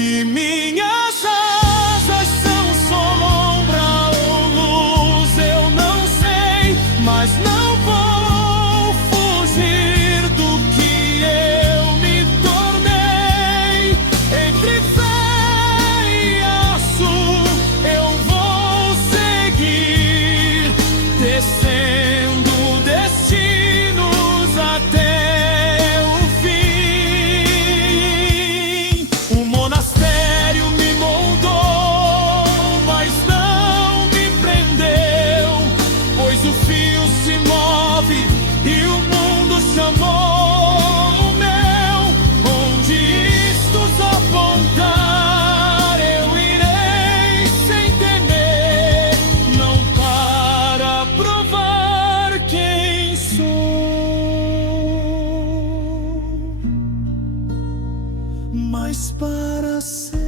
Se minhas asas são sombra ou luz, eu não sei, mas não vou fugir do que eu me tornei. Entre fé e aço eu vou seguir, descendo destinos até o fim. O monastério me moldou, mas não me prendeu, pois o fio se move e o mundo chamou o meu. Onde isto apontar, eu irei sem temer, não para provar quem sou, mas para ser